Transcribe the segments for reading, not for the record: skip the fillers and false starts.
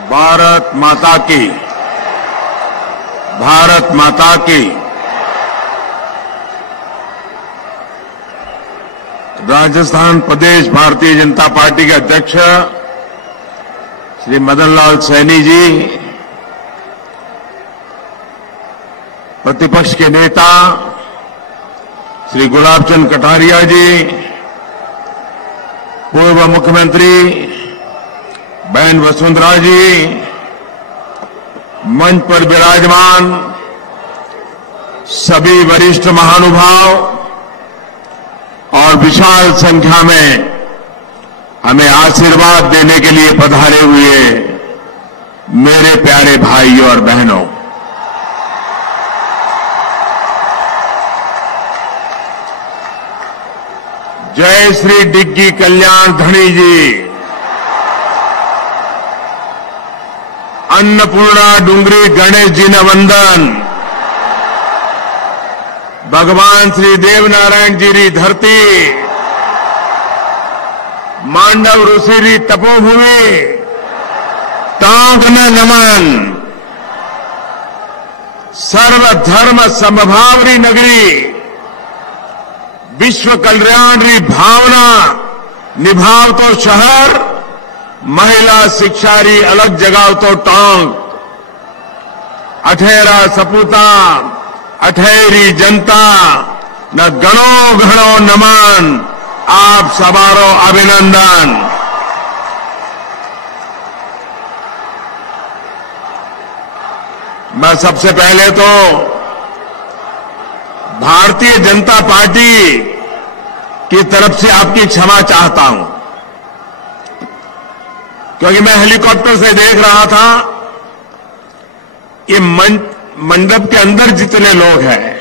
भारत माता की, भारत माता की। राजस्थान प्रदेश भारतीय जनता पार्टी के अध्यक्ष श्री मदन लाल सैनी जी, प्रतिपक्ष के नेता श्री गुलाब चंद कटारिया जी, पूर्व मुख्यमंत्री बहन वसुंधरा जी, मंच पर विराजमान सभी वरिष्ठ महानुभाव और विशाल संख्या में हमें आशीर्वाद देने के लिए पधारे हुए मेरे प्यारे भाइयों और बहनों, जय श्री डिग्गी कल्याण धणी जी, अन्नपूर्णा डूंगरी गणेश जी ने वंदन, भगवान श्री देवनारायण जी री धरती, मांडव ऋषि री तपोभूमि, टांग न नमन, सर्वधर्म समभावरी नगरी, विश्व कल्याण री भावना निभाव तो शहर, महिला शिक्षा री अलग जगाव तो टांग, अठेरा सपूता अठेरी जनता न गणो घणो नमन, आप सवारो अभिनंदन। मैं सबसे पहले तो भारतीय जनता पार्टी की तरफ से आपकी क्षमा चाहता हूं, क्योंकि मैं हेलीकॉप्टर से देख रहा था ये मंडप के अंदर जितने लोग हैं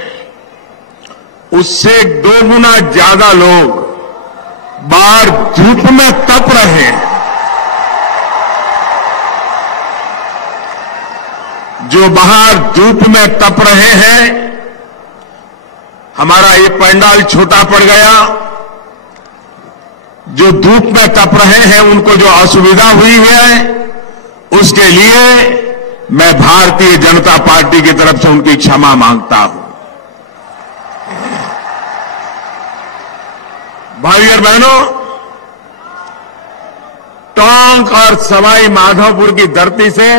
उससे 2 गुना ज्यादा लोग बाहर धूप में तप रहे हैं। जो बाहर धूप में तप रहे हैं, हमारा ये पंडाल छोटा पड़ गया, जो धूप में तप रहे हैं उनको जो असुविधा हुई है उसके लिए मैं भारतीय जनता पार्टी की तरफ से उनकी क्षमा मांगता हूं। भाई और बहनों, टोंक और सवाई माधोपुर की धरती से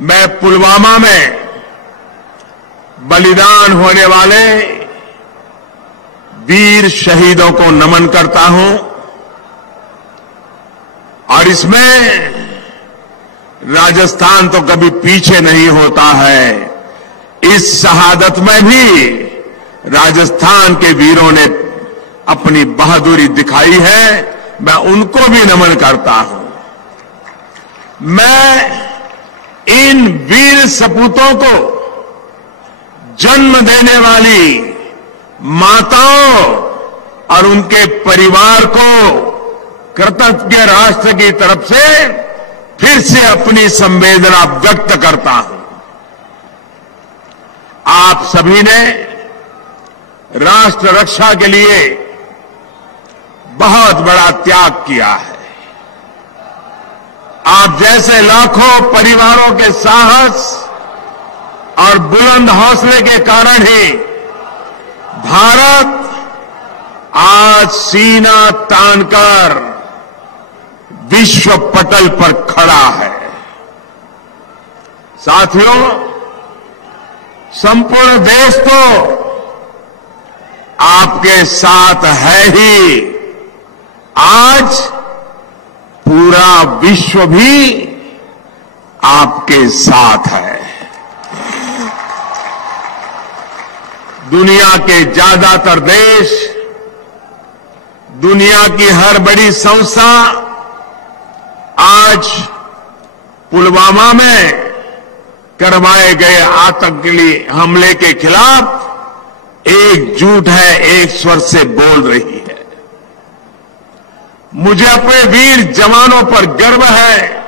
मैं पुलवामा में बलिदान होने वाले वीर शहीदों को नमन करता हूं और इसमें राजस्थान तो कभी पीछे नहीं होता है। इस शहादत में भी राजस्थान के वीरों ने अपनी बहादुरी दिखाई है, मैं उनको भी नमन करता हूं। मैं इन वीर सपूतों को जन्म देने वाली माताओं और उनके परिवार को कृतज्ञ राष्ट्र की तरफ से फिर से अपनी संवेदना व्यक्त करता हूं। आप सभी ने राष्ट्र रक्षा के लिए बहुत बड़ा त्याग किया है। आप जैसे लाखों परिवारों के साहस और बुलंद हौसले के कारण ही भारत आज सीना तानकर विश्व पटल पर खड़ा है। साथियों, संपूर्ण देश तो आपके साथ है ही, आज पूरा विश्व भी आपके साथ है। दुनिया के ज्यादातर देश, दुनिया की हर बड़ी संस्था आज पुलवामा में करवाए गए आतंकी हमले के खिलाफ एकजुट है, एक स्वर से बोल रही है। मुझे अपने वीर जवानों पर गर्व है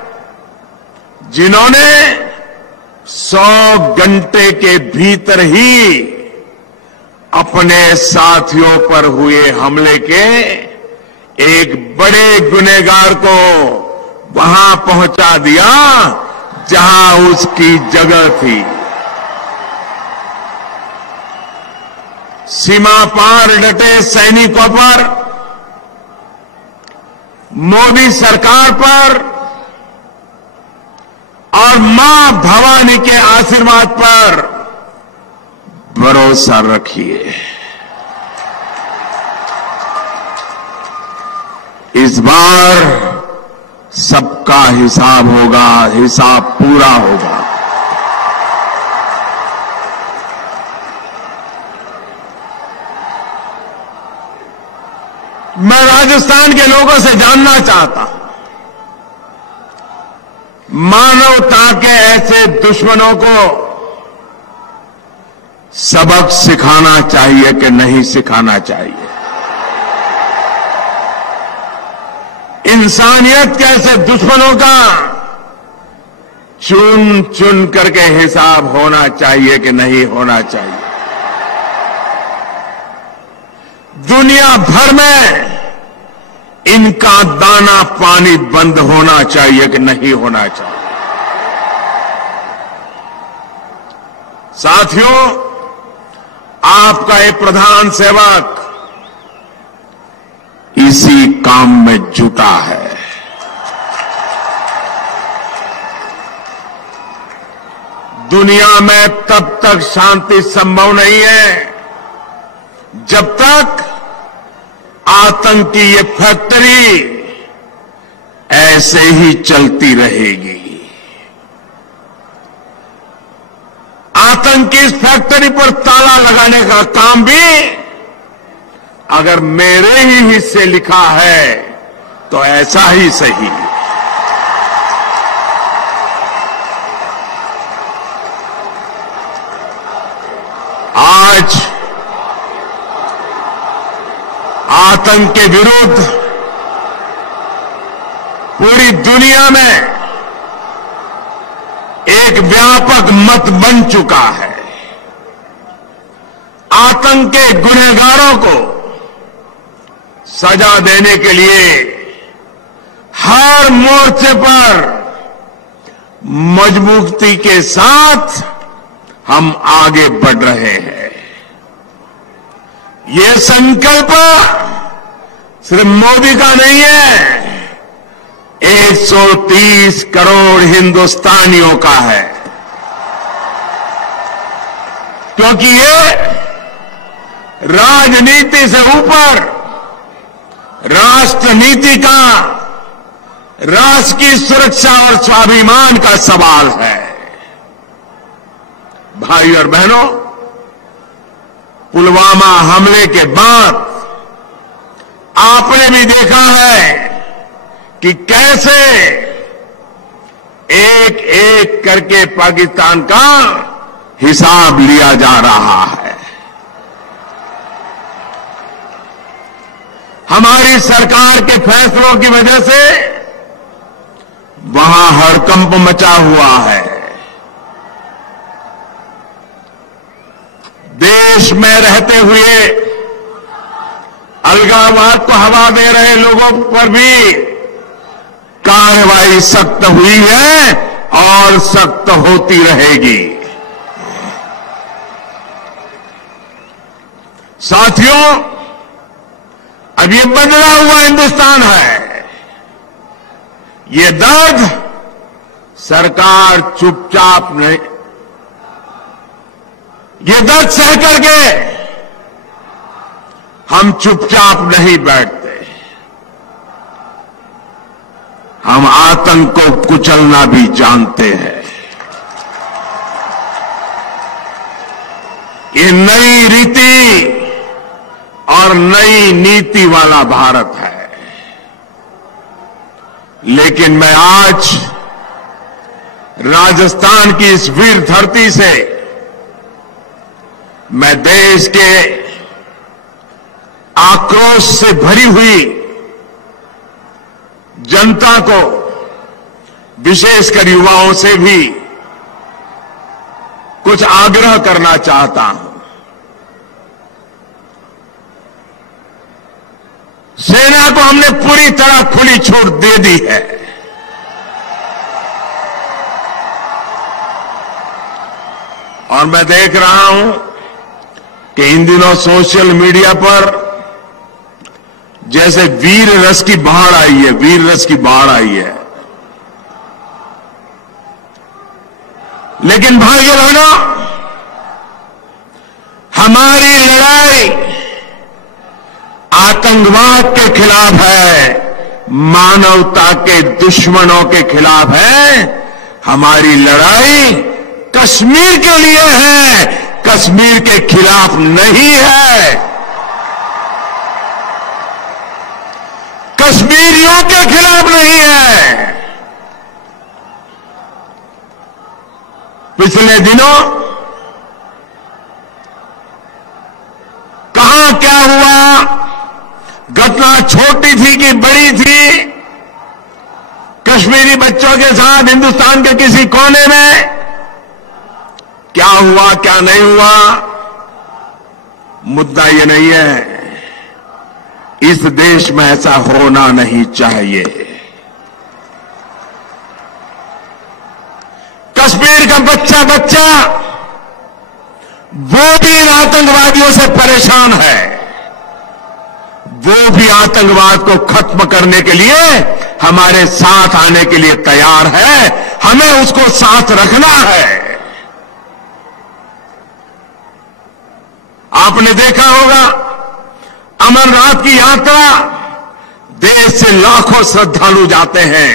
जिन्होंने 100 घंटे के भीतर ही अपने साथियों पर हुए हमले के एक बड़े गुनहगार को वहां पहुंचा दिया जहां उसकी जगह थी। सीमा पार डटे सैनिकों पर, मोदी सरकार पर और मां भवानी के आशीर्वाद पर भरोसा रखिए। इस बार सबका हिसाब होगा, हिसाब पूरा होगा। मैं राजस्थान के लोगों से जानना चाहता हूं, मानवता के ऐसे दुश्मनों को सबक सिखाना चाहिए कि नहीं सिखाना चाहिए? इंसानियत के ऐसे दुश्मनों का चुन चुन करके हिसाब होना चाहिए कि नहीं होना चाहिए? दुनिया भर में इनका दाना पानी बंद होना चाहिए कि नहीं होना चाहिए? साथियों, आपका ये प्रधान सेवक इसी काम में जुटा है। दुनिया में तब तक शांति संभव नहीं है जब तक आतंक की ये फैक्ट्री ऐसे ही चलती रहेगी। आतंक की इस फैक्ट्री पर ताला लगाने का काम भी अगर मेरे ही हिस्से लिखा है तो ऐसा ही सही। आज आतंक के विरुद्ध पूरी दुनिया में एक व्यापक मत बन चुका है। आतंक के गुनहगारों को सजा देने के लिए हर मोर्चे पर मजबूती के साथ हम आगे बढ़ रहे हैं। ये संकल्प सिर्फ मोदी का नहीं है, 130 करोड़ हिंदुस्तानियों का है। क्योंकि ये राजनीति से ऊपर राष्ट्र नीति का, राष्ट्र की सुरक्षा और स्वाभिमान का सवाल है। भाई और बहनों, पुलवामा हमले के बाद आपने भी देखा है कि कैसे एक एक करके पाकिस्तान का हिसाब लिया जा रहा है। हमारी सरकार के फैसलों की वजह से वहां हड़कंप मचा हुआ है। देश में रहते हुए अलगाववाद को हवा दे रहे लोगों पर भी कार्रवाई सख्त हुई है और सख्त होती रहेगी। साथियों, अब ये बदला हुआ हिंदुस्तान है। ये दर्द सरकार चुपचाप नहीं, ये दर्द सह करके हम चुपचाप नहीं बैठते। हम आतंक को कुचलना भी जानते हैं। ये नई रीति और नई नीति वाला भारत है। लेकिन मैं आज राजस्थान की इस वीर धरती से मैं देश के आक्रोश से भरी हुई जनता को, विशेषकर युवाओं से भी कुछ आग्रह करना चाहता हूं। सेना को हमने पूरी तरह खुली छूट दे दी है। और मैं देख रहा हूं कि इन दिनों सोशल मीडिया पर जैसे वीर रस की बाढ़ आई है, वीर रस की बाढ़ आई है। लेकिन भाइयों बहनों, हमारी लड़ाई आतंकवाद के खिलाफ है, मानवता के दुश्मनों के खिलाफ है। हमारी लड़ाई कश्मीर के लिए है, कश्मीर के खिलाफ नहीं है, कश्मीरियों के खिलाफ नहीं है। पिछले दिनों कहां क्या हुआ, घटना छोटी थी कि बड़ी थी, कश्मीरी बच्चों के साथ हिंदुस्तान के किसी कोने में क्या हुआ क्या नहीं हुआ, मुद्दा ये नहीं है। इस देश में ऐसा होना नहीं चाहिए। कश्मीर का बच्चा बच्चा वो भी इन आतंकवादियों से परेशान है, वो भी आतंकवाद को खत्म करने के लिए हमारे साथ आने के लिए तैयार है। हमें उसको साथ रखना है। आपने देखा होगा अमरनाथ की यात्रा, देश से लाखों श्रद्धालु जाते हैं।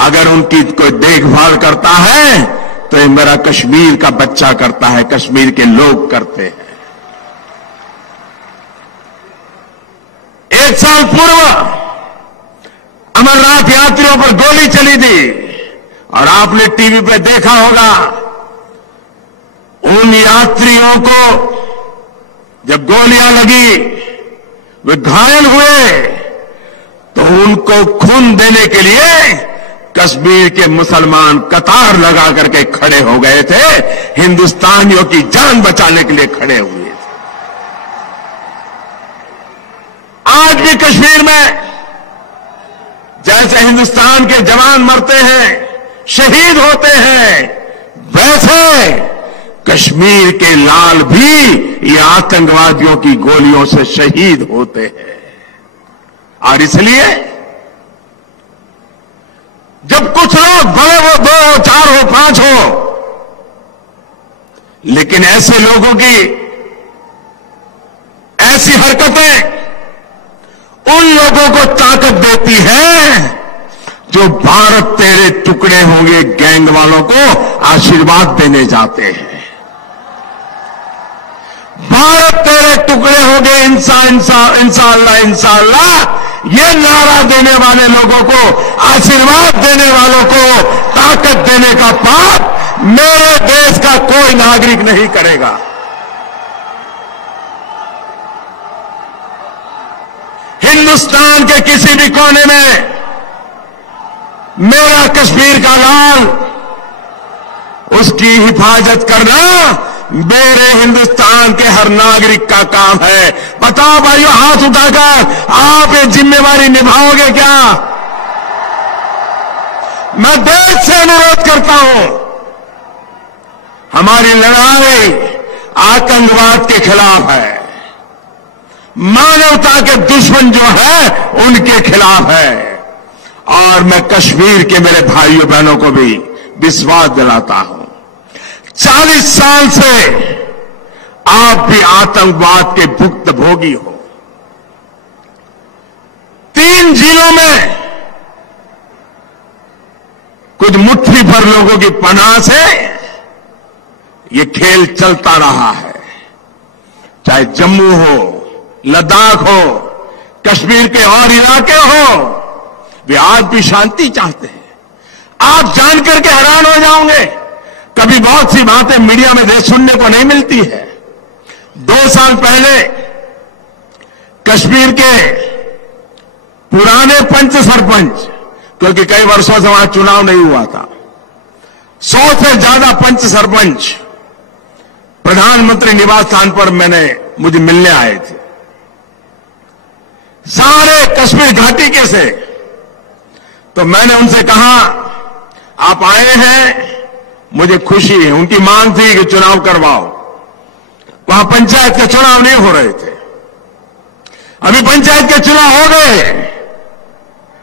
अगर उनकी कोई देखभाल करता है तो ये मेरा कश्मीर का बच्चा करता है, कश्मीर के लोग करते हैं। एक साल पूर्व अमरनाथ यात्रियों पर गोली चली थी और आपने टीवी पे देखा होगा। उन यात्रियों को जब गोलियां लगी, वे घायल हुए, तो उनको खून देने के लिए कश्मीर के मुसलमान कतार लगा करके खड़े हो गए थे, हिंदुस्तानियों की जान बचाने के लिए खड़े हुए थे। आज भी कश्मीर में जैसे हिंदुस्तान के जवान मरते हैं, शहीद होते हैं, वैसे कश्मीर के लाल भी ये आतंकवादियों की गोलियों से शहीद होते हैं। और इसलिए जब कुछ लोग भले वो 2 हो, 4 हो, 5 हो, लेकिन ऐसे लोगों की ऐसी हरकतें उन लोगों को ताकत देती है जो भारत तेरे टुकड़े होंगे गैंग वालों को आशीर्वाद देने जाते हैं। भारत तेरे टुकड़े होंगे इंशाअल्लाह इंशाअल्लाह, ये नारा देने वाले लोगों को, आशीर्वाद देने वालों को ताकत देने का पाप मेरे देश का कोई नागरिक नहीं करेगा। हिंदुस्तान के किसी भी कोने में मेरा कश्मीर का लाल, उसकी हिफाजत करना मेरे हिंदुस्तान के हर नागरिक का काम है। बताओ भाइयों, हाथ उठाकर आप ये जिम्मेवारी निभाओगे क्या? मैं देश से अनुरोध करता हूं, हमारी लड़ाई आतंकवाद के खिलाफ है, मानवता के दुश्मन जो है उनके खिलाफ है। और मैं कश्मीर के मेरे भाइयों बहनों को भी विश्वास दिलाता हूं, 40 साल से आप भी आतंकवाद के भुक्तभोगी हो। 3 जिलों में कुछ मुट्ठी भर लोगों की पनाह से ये खेल चलता रहा है। चाहे जम्मू हो, लद्दाख हो, कश्मीर के और इलाके हो, वे आज भी शांति चाहते हैं। आप जानकर के हैरान हो जाओगे, कभी बहुत सी बातें मीडिया में सुनने को नहीं मिलती है। 2 साल पहले कश्मीर के पुराने पंच सरपंच, क्योंकि कई वर्षों से वहां चुनाव नहीं हुआ था, 100 से ज्यादा पंच सरपंच प्रधानमंत्री निवास स्थान पर मुझे मिलने आए थे। सारे कश्मीर घाटी के से। तो मैंने उनसे कहा, आप आए हैं, मुझे खुशी है। उनकी मांग थी कि चुनाव करवाओ। वहां पंचायत के चुनाव नहीं हो रहे थे, अभी पंचायत के चुनाव हो गए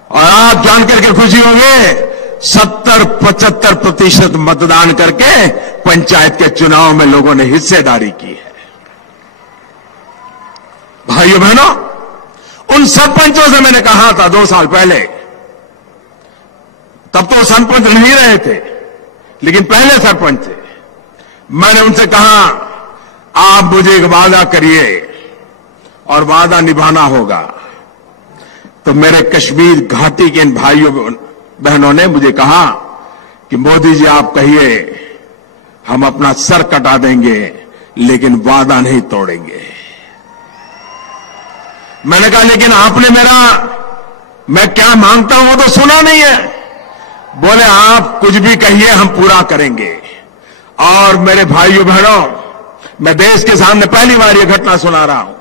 और आप जानकर के खुशी होंगे 70-75% मतदान करके पंचायत के चुनाव में लोगों ने हिस्सेदारी की है। भाइयों बहनों, उन सरपंचों से मैंने कहा था 2 साल पहले, तब तो सरपंच नहीं रहे थे लेकिन पहले सरपंच थे, मैंने उनसे कहा आप मुझे एक वादा करिए और वादा निभाना होगा। तो मेरे कश्मीर घाटी के इन भाइयों बहनों ने मुझे कहा कि मोदी जी आप कहिए हम अपना सर कटा देंगे लेकिन वादा नहीं तोड़ेंगे। मैंने कहा लेकिन आपने मैं क्या मांगता हूं वो तो सुना नहीं है। बोले आप कुछ भी कहिए हम पूरा करेंगे। और मेरे भाइयों बहनों, मैं देश के सामने पहली बार ये घटना सुना रहा हूं।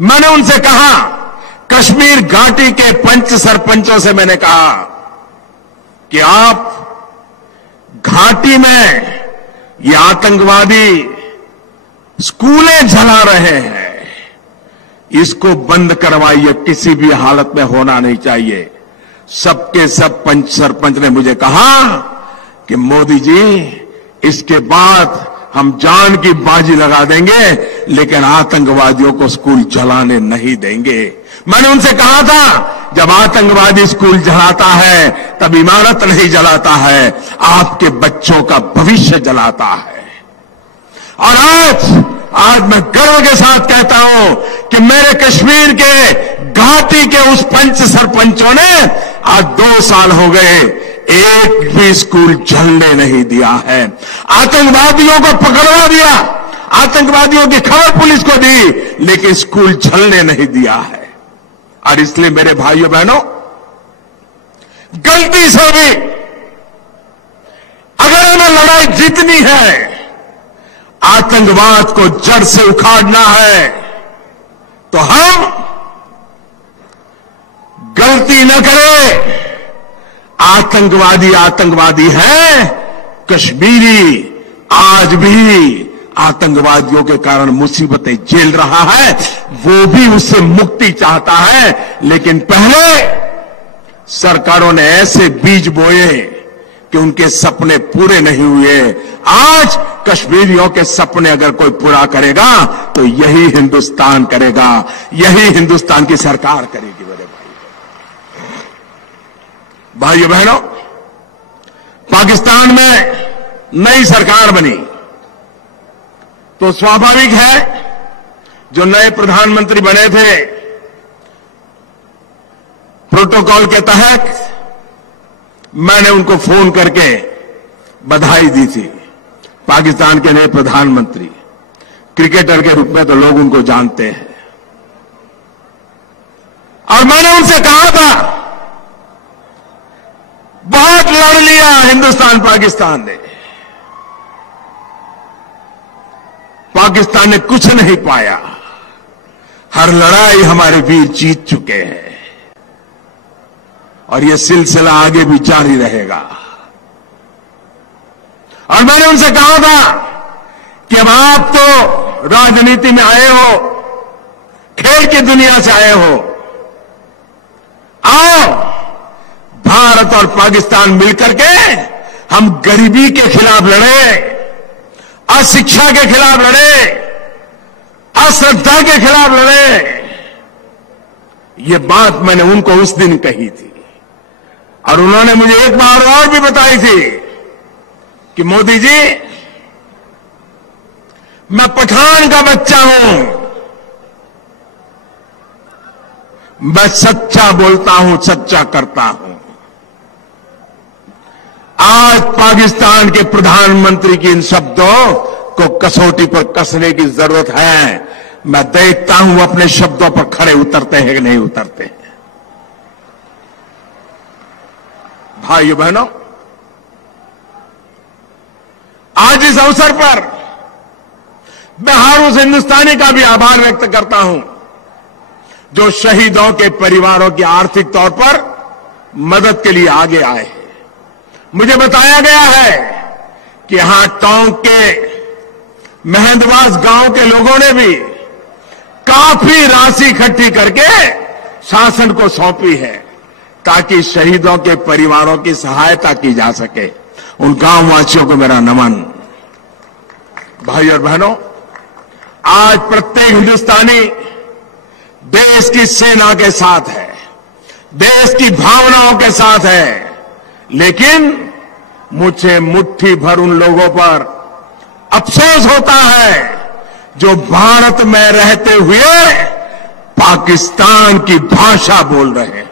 मैंने उनसे कहा, कश्मीर घाटी के पंच सरपंचों से मैंने कहा कि आप घाटी में ये आतंकवादी स्कूलें जला रहे हैं, इसको बंद करवाइए, किसी भी हालत में होना नहीं चाहिए। सबके सब पंच सरपंच ने मुझे कहा कि मोदी जी इसके बाद हम जान की बाजी लगा देंगे लेकिन आतंकवादियों को स्कूल जलाने नहीं देंगे। मैंने उनसे कहा था जब आतंकवादी स्कूल जलाता है तब इमारत नहीं जलाता है, आपके बच्चों का भविष्य जलाता है। और आज मैं गर्व के साथ कहता हूं कि मेरे कश्मीर के घाटी के उस पंच सरपंचों ने आज 2 साल हो गए एक भी स्कूल जलने नहीं दिया है। आतंकवादियों को पकड़वा दिया, आतंकवादियों की खबर पुलिस को दी लेकिन स्कूल जलने नहीं दिया है। और इसलिए मेरे भाइयों बहनों, गलती से भी अगर हमें लड़ाई जीतनी है, आतंकवाद को जड़ से उखाड़ना है, तो हम गलती न करें। आतंकवादी है, कश्मीरी आज भी आतंकवादियों के कारण मुसीबतें झेल रहा है, वो भी उससे मुक्ति चाहता है। लेकिन पहले सरकारों ने ऐसे बीज बोए कि उनके सपने पूरे नहीं हुए। आज कश्मीरियों के सपने अगर कोई पूरा करेगा तो यही हिंदुस्तान करेगा, यही हिंदुस्तान की सरकार करेगी। मेरे भाइयों बहनों, पाकिस्तान में नई सरकार बनी तो स्वाभाविक है जो नए प्रधानमंत्री बने थे प्रोटोकॉल के तहत मैंने उनको फोन करके बधाई दी थी। पाकिस्तान के नए प्रधानमंत्री, क्रिकेटर के रूप में तो लोग उनको जानते हैं। और मैंने उनसे कहा था बहुत लड़ लिया हिंदुस्तान पाकिस्तान ने, पाकिस्तान ने कुछ नहीं पाया, हर लड़ाई हमारे वीर जीत चुके हैं और यह सिलसिला आगे भी जारी रहेगा। और मैंने उनसे कहा था कि अब आप तो राजनीति में आए हो, खेल की दुनिया से आए हो, आओ भारत और पाकिस्तान मिलकर के हम गरीबी के खिलाफ लड़े, अशिक्षा के खिलाफ लड़े, अश्रद्धा के खिलाफ लड़े। ये बात मैंने उनको उस दिन कही थी और उन्होंने मुझे एक बार और भी बताई थी कि मोदी जी मैं पठान का बच्चा हूं, मैं सच्चा बोलता हूं, सच्चा करता हूं। आज पाकिस्तान के प्रधानमंत्री के इन शब्दों को कसौटी पर कसने की जरूरत है। मैं देखता हूं अपने शब्दों पर खड़े उतरते हैं कि नहीं उतरते हैं। भाइयों बहनों, आज इस अवसर पर मैं हर उस हिंदुस्तानी का भी आभार व्यक्त करता हूं जो शहीदों के परिवारों की आर्थिक तौर पर मदद के लिए आगे आए हैं। मुझे बताया गया है कि यहां टोंक के महंदवास गांव के लोगों ने भी काफी राशि इकट्ठी करके शासन को सौंपी है ताकि शहीदों के परिवारों की सहायता की जा सके। उन गांववासियों को मेरा नमन। भाई और बहनों, आज प्रत्येक हिंदुस्तानी देश की सेना के साथ है, देश की भावनाओं के साथ है, लेकिन मुझे मुट्ठी भर उन लोगों पर अफसोस होता है जो भारत में रहते हुए पाकिस्तान की भाषा बोल रहे हैं।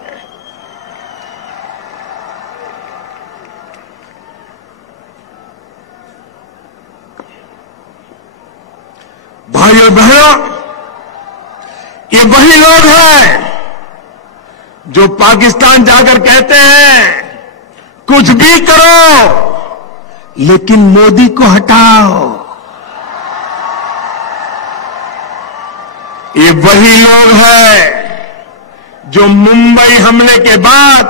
भाइयों बहनों, ये वही लोग हैं जो पाकिस्तान जाकर कहते हैं कुछ भी करो लेकिन मोदी को हटाओ। ये वही लोग हैं जो मुंबई हमले के बाद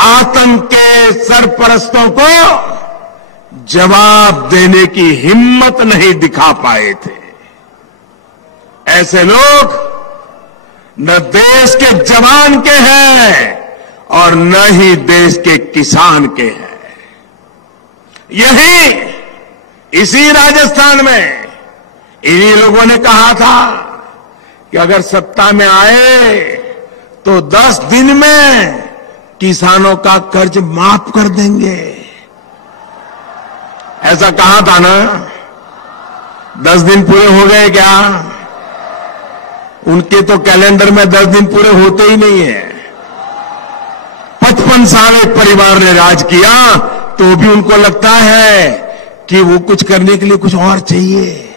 आतंक के सरपरस्तों को जवाब देने की हिम्मत नहीं दिखा पाए थे। ऐसे लोग न देश के जवान के हैं और न ही देश के किसान के हैं। इसी राजस्थान में इन्हीं लोगों ने कहा था कि अगर सत्ता में आए तो 10 दिन में किसानों का कर्ज माफ कर देंगे। ऐसा कहा था ना? 10 दिन पूरे हो गए क्या? उनके तो कैलेंडर में 10 दिन पूरे होते ही नहीं है। 55 साल एक परिवार ने राज किया तो भी उनको लगता है कि वो कुछ करने के लिए कुछ और चाहिए।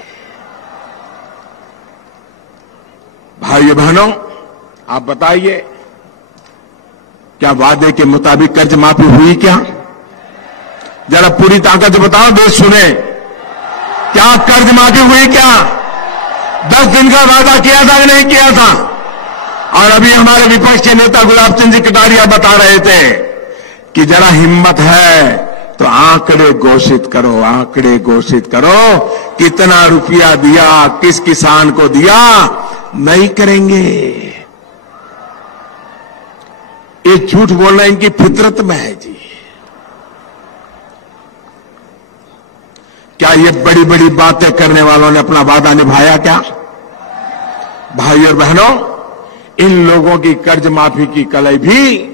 भाइयों बहनों, आप बताइए, क्या वादे के मुताबिक कर्ज माफी हुई क्या? जरा पूरी ताकत से बताओ, देश सुने। क्या कर्ज माफी हुई क्या? 10 दिन का वादा किया था कि नहीं किया था? और अभी हमारे विपक्ष के नेता गुलाब चंद जी कटारिया बता रहे थे कि जरा हिम्मत है तो आंकड़े घोषित करो, आंकड़े घोषित करो, कितना रुपया दिया, किस किसान को दिया। नहीं करेंगे। ये झूठ बोलना इनकी फितरत में है जी। क्या ये बड़ी बड़ी बातें करने वालों ने अपना वादा निभाया क्या? भाइयों और बहनों, इन लोगों की कर्ज माफी की कलई भी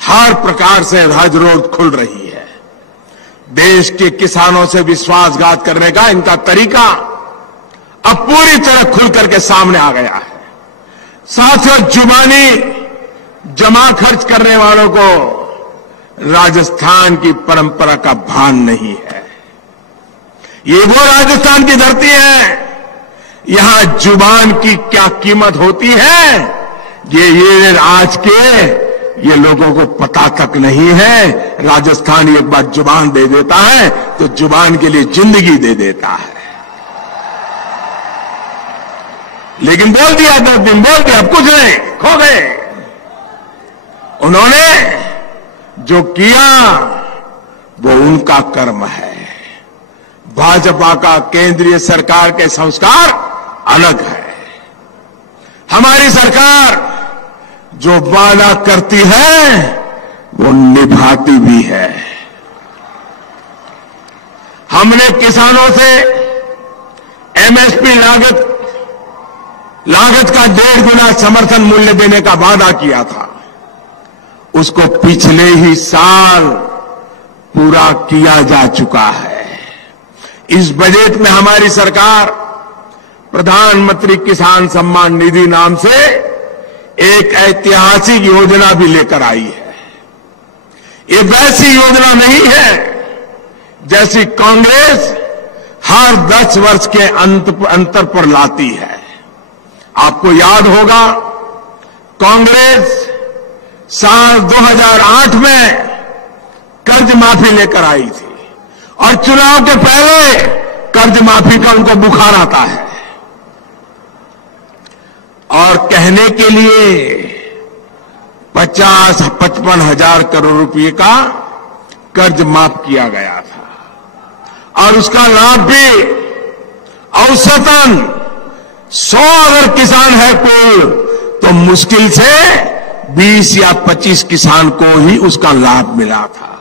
हर प्रकार से राज रोज खुल रही है। देश के किसानों से विश्वासघात करने का इनका तरीका अब पूरी तरह खुल करके सामने आ गया है। साथियों, जुबानी जमा खर्च करने वालों को राजस्थान की परंपरा का भान नहीं है। ये वो राजस्थान की धरती है, यहां जुबान की क्या कीमत होती है ये आज के ये लोगों को पता तक नहीं है। राजस्थान एक बार जुबान दे देता है तो जुबान के लिए जिंदगी दे देता है। लेकिन बोल दिया 10 दिन, बोल दिया, अब कुछ नहीं, खो गए। उन्होंने जो किया वो उनका कर्म है। भाजपा का केंद्रीय सरकार के संस्कार अलग है। हमारी सरकार जो वादा करती है वो निभाती भी है। हमने किसानों से एमएसपी लागत का 1.5 गुना समर्थन मूल्य देने का वादा किया था। उसको पिछले ही साल पूरा किया जा चुका है। इस बजट में हमारी सरकार प्रधानमंत्री किसान सम्मान निधि नाम से एक ऐतिहासिक योजना भी लेकर आई है। ये वैसी योजना नहीं है जैसी कांग्रेस हर 10 वर्ष के अंतर पर लाती है। आपको याद होगा, कांग्रेस साल 2008 में कर्ज माफी लेकर आई थी और चुनाव के पहले कर्ज माफी का उनको बुखार आता है और कहने के लिए 50-55 हजार करोड़ रुपए का कर्ज माफ किया गया था। और उसका लाभ भी औसतन 100 अगर किसान है कुल, तो मुश्किल से 20 या 25 किसान को ही उसका लाभ मिला था,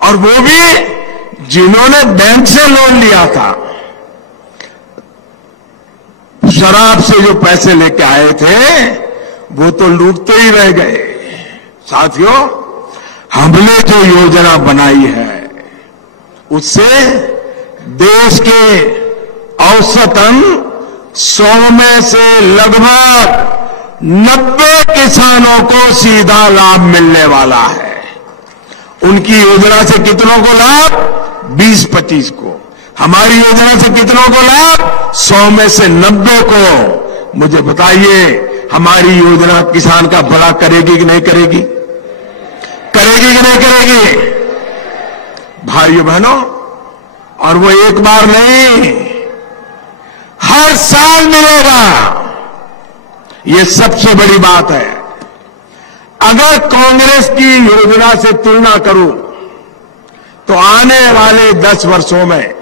और वो भी जिन्होंने बैंक से लोन लिया था। शराब से जो पैसे लेके आए थे वो तो लूटते ही रह गए। साथियों, हमने जो योजना बनाई है उससे देश के औसतन 100 में से लगभग 90 किसानों को सीधा लाभ मिलने वाला है। उनकी योजना से कितनों को लाभ? 20-25 को। हमारी योजना से कितनों को लाभ? 100 में से 90 को। मुझे बताइए, हमारी योजना किसान का भला करेगी कि नहीं करेगी? करेगी कि नहीं करेगी? भाइयों बहनों, और वो एक बार नहीं, हर साल मिलेगा। ये सबसे बड़ी बात है। अगर कांग्रेस की योजना से तुलना करूं तो आने वाले 10 वर्षों में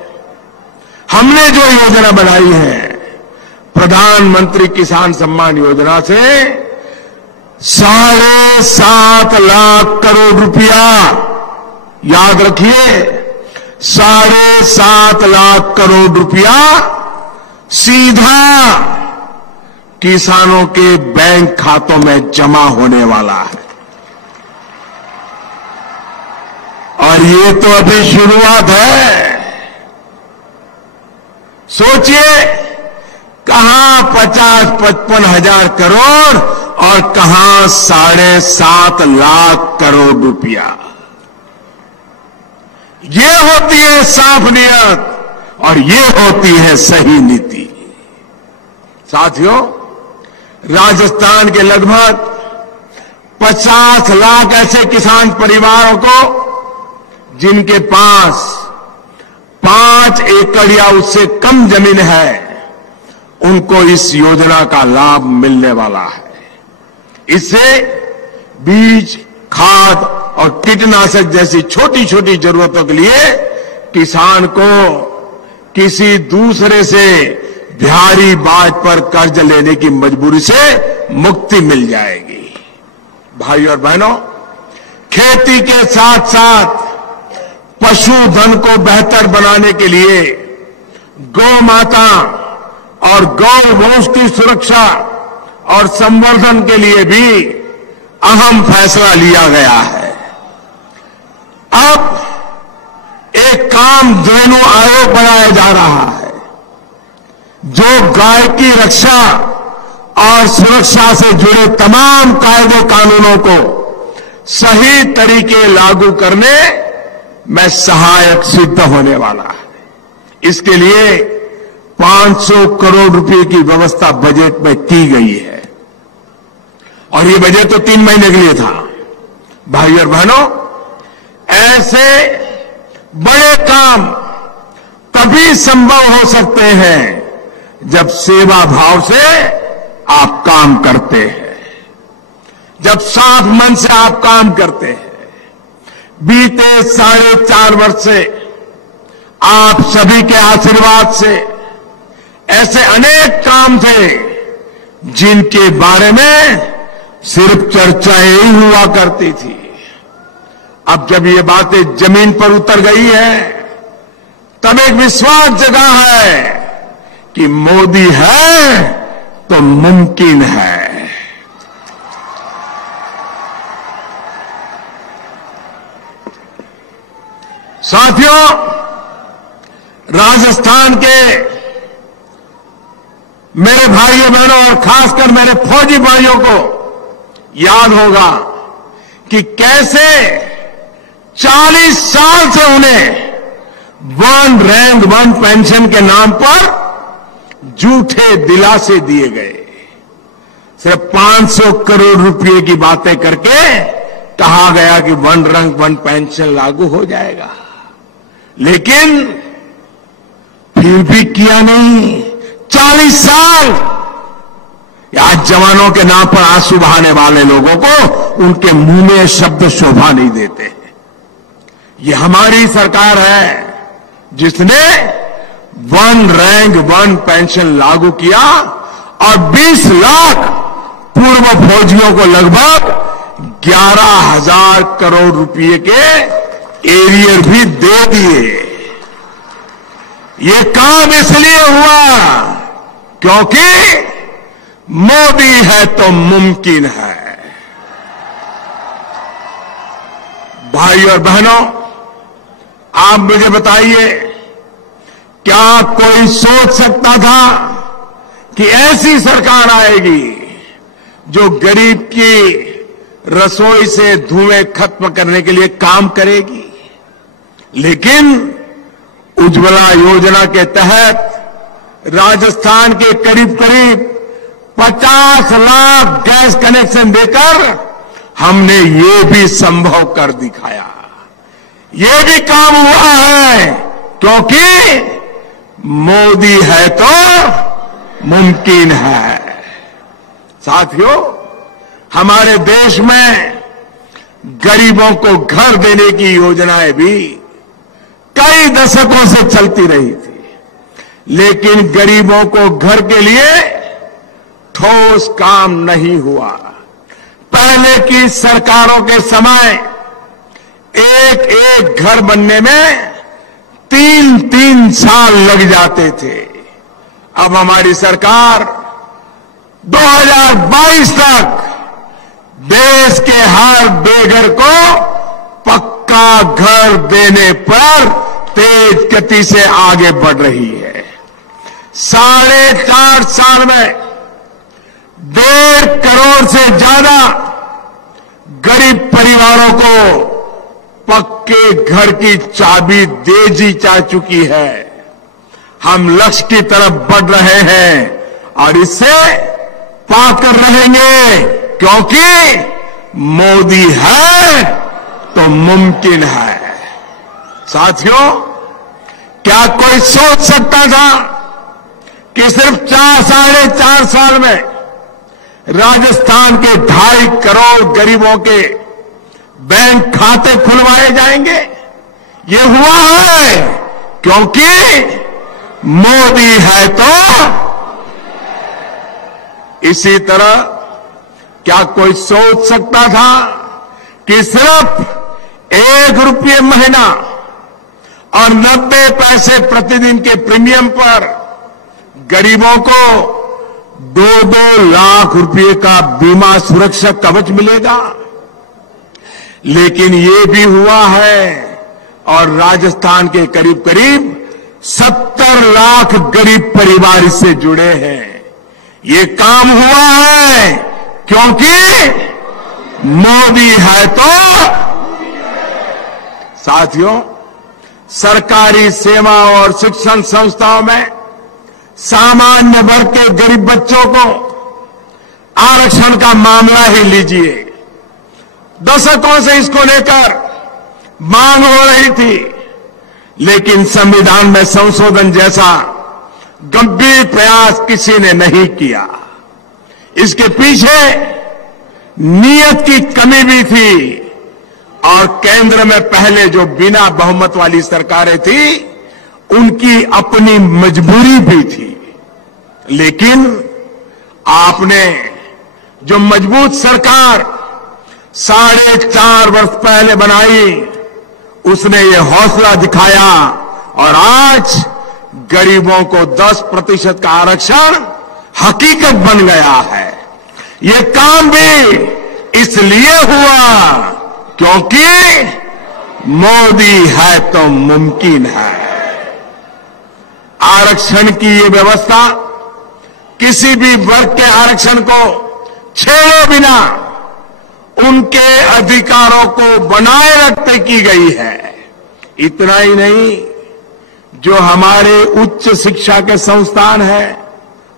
हमने जो योजना बनाई है, प्रधानमंत्री किसान सम्मान योजना से 7.5 लाख करोड़ रुपया, याद रखिए, 7.5 लाख करोड़ रुपया सीधा किसानों के बैंक खातों में जमा होने वाला है। और ये तो अभी शुरुआत है। सोचिए, कहां 50-55 हजार करोड़ और कहां 7.5 लाख करोड़ रुपया। ये होती है साफ नियत और ये होती है सही नीति। साथियों, राजस्थान के लगभग 50 लाख ऐसे किसान परिवारों को जिनके पास 5 एकड़ या उससे कम जमीन है, उनको इस योजना का लाभ मिलने वाला है। इससे बीज, खाद और कीटनाशक जैसी छोटी छोटी जरूरतों के लिए किसान को किसी दूसरे से भारी ब्याज पर कर्ज लेने की मजबूरी से मुक्ति मिल जाएगी। भाइयों और बहनों, खेती के साथ साथ पशुधन को बेहतर बनाने के लिए गौ माता और गौ वंश की सुरक्षा और संवर्धन के लिए भी अहम फैसला लिया गया है। अब एक कामधेनु आयोग बनाया जा रहा है जो गाय की रक्षा और सुरक्षा से जुड़े तमाम कायदे कानूनों को सही तरीके लागू करने में सहायक सिद्ध होने वाला है। इसके लिए 500 करोड़ रुपए की व्यवस्था बजट में की गई है और ये बजट तो 3 महीने के लिए था। भाई और बहनों, ऐसे बड़े काम तभी संभव हो सकते हैं जब सेवा भाव से आप काम करते हैं, जब साफ मन से आप काम करते हैं। बीते 4.5 वर्ष से आप सभी के आशीर्वाद से ऐसे अनेक काम थे जिनके बारे में सिर्फ चर्चाएं ही हुआ करती थी। अब जब ये बातें जमीन पर उतर गई है, तब एक विश्वास जगा है कि मोदी है तो मुमकिन है। साथियों, राजस्थान के मेरे भाइयों बहनों और खासकर मेरे फौजी भाइयों को याद होगा कि कैसे 40 साल से उन्हें 1 रैंक 1 पेंशन के नाम पर झूठे दिलासे दिए गए। सिर्फ 500 करोड़ रुपए की बातें करके कहा गया कि 1 रैंक 1 पेंशन लागू हो जाएगा, लेकिन फिर भी किया नहीं। 40 साल आज जवानों के नाम पर आंसू बहाने वाले लोगों को उनके मुंह में शब्द शोभा नहीं देते। ये हमारी सरकार है, जिसने वन रैंक वन पेंशन लागू किया और 20 लाख पूर्व फौजियों को लगभग 11,000 करोड़ रुपए के एरियर भी दे दिए। ये काम इसलिए हुआ क्योंकि मोदी है तो मुमकिन है। भाई और बहनों, आप मुझे बताइए, क्या कोई सोच सकता था कि ऐसी सरकार आएगी जो गरीब की रसोई से धुएं खत्म करने के लिए काम करेगी? लेकिन उज्ज्वला योजना के तहत राजस्थान के करीब करीब 50 लाख गैस कनेक्शन देकर हमने ये भी संभव कर दिखाया। ये भी काम हुआ है क्योंकि मोदी है तो मुमकिन है। साथियों, हमारे देश में गरीबों को घर देने की योजनाएं भी कई दशकों से चलती रही थी, लेकिन गरीबों को घर के लिए ठोस काम नहीं हुआ। पहले की सरकारों के समय एक एक घर बनने में 3-3 साल लग जाते थे। अब हमारी सरकार 2022 तक देश के हर बेघर को पक्का घर देने पर तेज गति से आगे बढ़ रही है। 4.5 साल में 1.5 करोड़ से ज्यादा गरीब परिवारों को पक्के घर की चाबी दे दी जा चुकी है। हम लक्ष्य की तरफ बढ़ रहे हैं और इससे पाकर रहेंगे, क्योंकि मोदी है तो मुमकिन है। साथियों, क्या कोई सोच सकता था कि सिर्फ 4-4.5 साल में राजस्थान के 2.5 करोड़ गरीबों के बैंक खाते खुलवाए जाएंगे? ये हुआ है क्योंकि मोदी है तो। इसी तरह क्या कोई सोच सकता था कि सिर्फ 1 रुपये महीना और 90 पैसे प्रतिदिन के प्रीमियम पर गरीबों को 2-2 लाख रुपए का बीमा सुरक्षा कवच मिलेगा? लेकिन ये भी हुआ है और राजस्थान के करीब करीब 70 लाख गरीब परिवार इससे जुड़े हैं। ये काम हुआ है क्योंकि मोदी है तो। साथियों, सरकारी सेवा और शिक्षण संस्थाओं में सामान्य वर्ग के गरीब बच्चों को आरक्षण का मामला ही लीजिए। दशकों से इसको लेकर मांग हो रही थी, लेकिन संविधान में संशोधन जैसा गंभीर प्रयास किसी ने नहीं किया। इसके पीछे नीयत की कमी भी थी और केंद्र में पहले जो बिना बहुमत वाली सरकारें थी उनकी अपनी मजबूरी भी थी। लेकिन आपने जो मजबूत सरकार 4.5 वर्ष पहले बनाई, उसने ये हौसला दिखाया और आज गरीबों को 10% का आरक्षण हकीकत बन गया है। ये काम भी इसलिए हुआ क्योंकि मोदी है तो मुमकिन है। आरक्षण की ये व्यवस्था किसी भी वर्ग के आरक्षण को छेड़े बिना उनके अधिकारों को बनाए रखते की गई है। इतना ही नहीं, जो हमारे उच्च शिक्षा के संस्थान हैं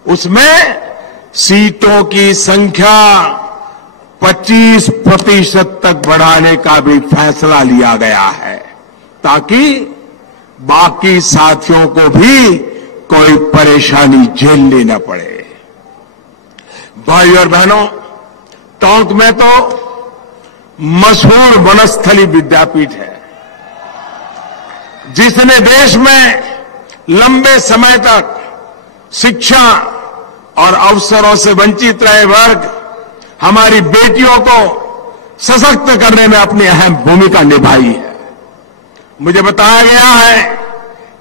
उसमें सीटों की संख्या 25% तक बढ़ाने का भी फैसला लिया गया है, ताकि बाकी साथियों को भी कोई परेशानी झेलनी न पड़े। भाई और बहनों, टोंक में तो मशहूर वनस्थली विद्यापीठ है। जिसने देश में लंबे समय तक शिक्षा और अवसरों से वंचित रहे वर्ग, हमारी बेटियों को सशक्त करने में अपनी अहम भूमिका निभाई है। मुझे बताया गया है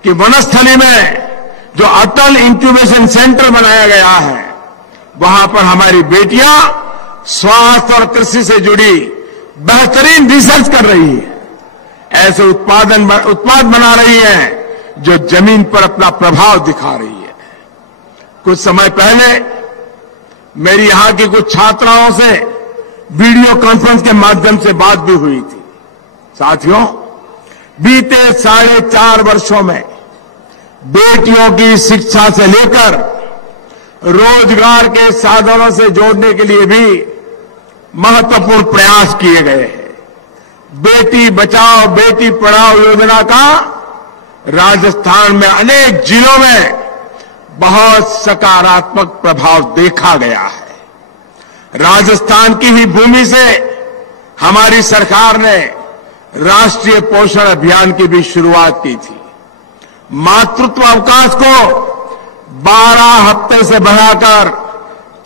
कि वनस्थली में जो अटल इंक्यूबेशन सेंटर बनाया गया है, वहां पर हमारी बेटियां स्वास्थ्य और कृषि से जुड़ी बेहतरीन रिसर्च कर रही है, ऐसे उत्पाद बना रही है जो जमीन पर अपना प्रभाव दिखा रही है। कुछ समय पहले मेरी यहां की कुछ छात्राओं से वीडियो कॉन्फ्रेंस के माध्यम से बात भी हुई थी। साथियों, बीते 4.5 वर्षों में बेटियों की शिक्षा से लेकर रोजगार के साधनों से जोड़ने के लिए भी महत्वपूर्ण प्रयास किए गए हैं। बेटी बचाओ बेटी पढ़ाओ योजना का राजस्थान में अनेक जिलों में बहुत सकारात्मक प्रभाव देखा गया है। राजस्थान की ही भूमि से हमारी सरकार ने राष्ट्रीय पोषण अभियान की भी शुरुआत की थी। मातृत्व अवकाश को 12 हफ्ते से बढ़ाकर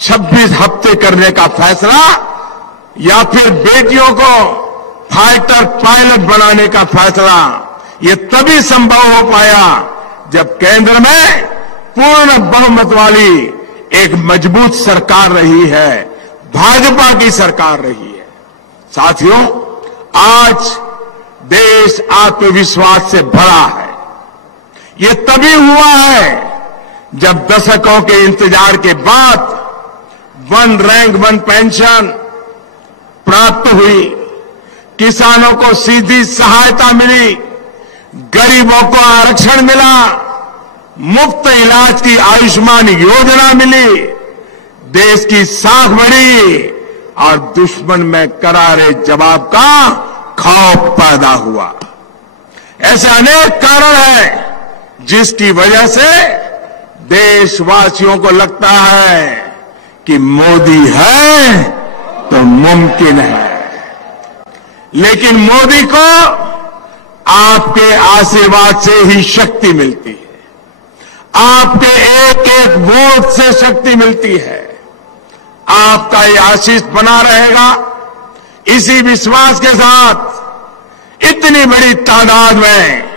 26 हफ्ते करने का फैसला, या फिर बेटियों को फाइटर पायलट बनाने का फैसला, ये तभी संभव हो पाया जब केंद्र में पूर्ण बहुमत वाली एक मजबूत सरकार रही है, भाजपा की सरकार रही है। साथियों, आज देश आत्मविश्वास से भरा है। ये तभी हुआ है जब दशकों के इंतजार के बाद वन रैंक वन पेंशन प्राप्त हुई, किसानों को सीधी सहायता मिली, गरीबों को आरक्षण मिला, मुफ्त इलाज की आयुष्मान योजना मिली, देश की साख बढ़ी और दुश्मन में करारे जवाब का खौफ पैदा हुआ। ऐसे अनेक कारण हैं जिसकी वजह से देशवासियों को लगता है कि मोदी है तो मुमकिन है। लेकिन मोदी को आपके आशीर्वाद से ही शक्ति मिलती है, आपके एक एक वोट से शक्ति मिलती है। आपका ये आशीष बना रहेगा। इसी विश्वास के साथ इतनी बड़ी तादाद में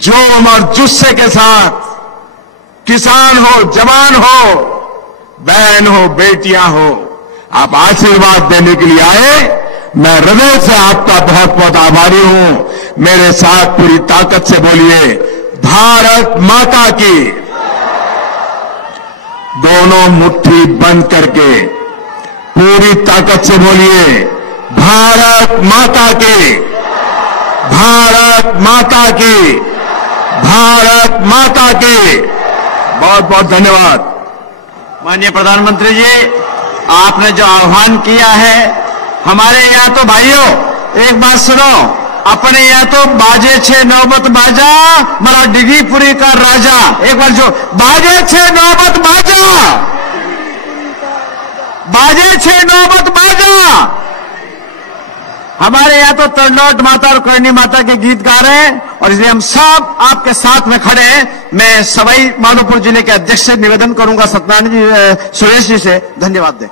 जोम और जुस्से के साथ किसान हो, जवान हो, बहन हो, बेटियां हो, आप आशीर्वाद देने के लिए आए। मैं हृदय से आपका बहुत बहुत आभारी हूं। मेरे साथ पूरी ताकत से बोलिए, भारत माता की। दोनों मुट्ठी बंद करके पूरी ताकत से बोलिए, भारत माता की, भारत माता की, भारत माता की। बहुत बहुत धन्यवाद। माननीय प्रधानमंत्री जी, आपने जो आह्वान किया है, हमारे यहाँ तो भाइयों एक बात सुनो, अपने यहाँ तो बाजे छे नौबत बाजा, मारा डिगीपुरी का राजा। एक बार जो बाजे छे नौबत बाजा, बाजे छे नौबत बाजा। हमारे यहाँ तो तरनौट माता और करणी माता के गीत गा रहे हैं और इसलिए हम सब आपके साथ में खड़े हैं। मैं सवाई माधोपुर जिले के अध्यक्ष से निवेदन करूंगा, सत्यनारायण जी, सुरेश जी से धन्यवाद दें।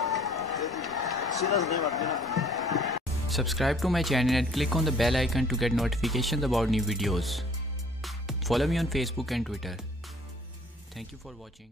Subscribe to my channel and click on the bell icon to get notifications about new videos. Follow me on Facebook and Twitter. Thank you for watching.